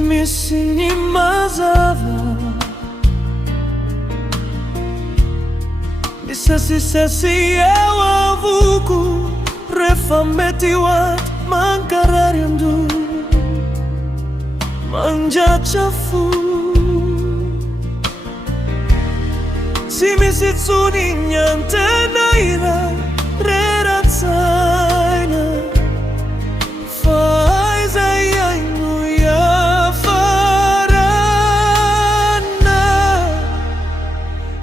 Simisini mazava Nisasi ewa vuku Refameti wat mankarariandu Manja chafu Simisitsuni nyante naira Reratsaina Faiza yainu ya farana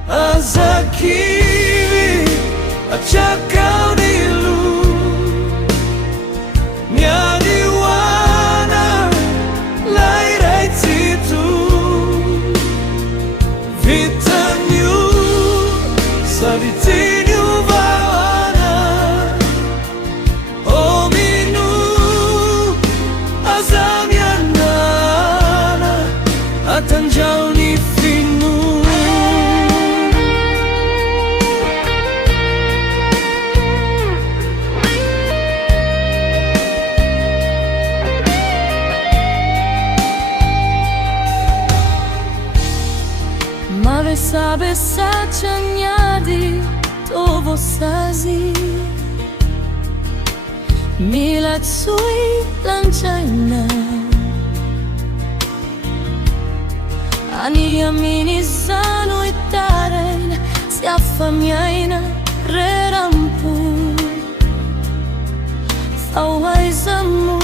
Azakiri achakau nilu Nyadiwana lairai titu Vitanyu Sabitinyu vawana Ominu Zah'MTF Hatanjao ni Finoana Mave sabe sachanyadi tovo sazi Milat sui lanchaina Ani yamini zanu itaren Siafa miaina rerampu Thawaizamu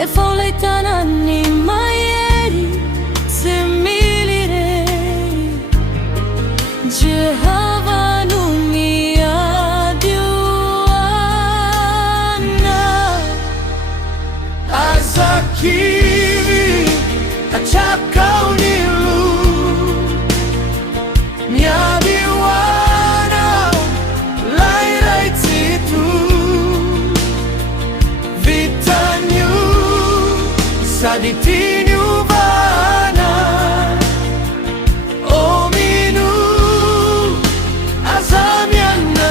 E fauleitanani maieri Semilire Jehova numia diwana Azakiri achakau nilu Nyadiwana lairai titu Vitanyu Saditinyu vana Ominu Zah'MTF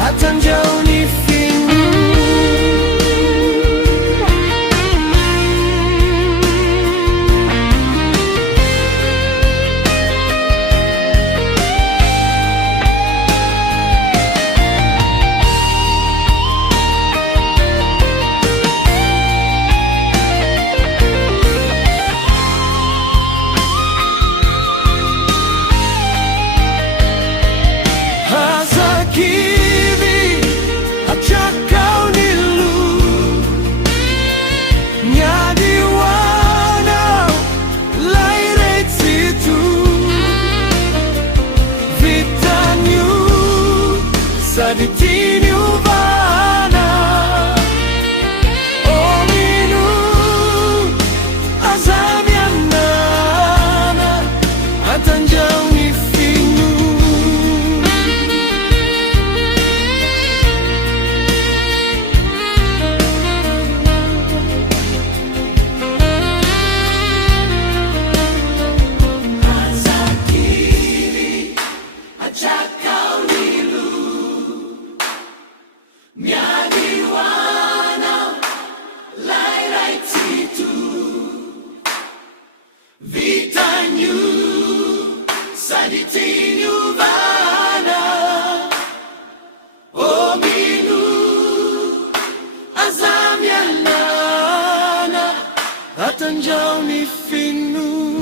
Hatanjao ni Sabitinyu vana Ominu Zah'MTF Hatanjao ni Azakiri achakau nilu Nyadiwana lairai titu Vitanyu Saditinyu vana Ominu Zah'MTF Hatanjao ni Finoana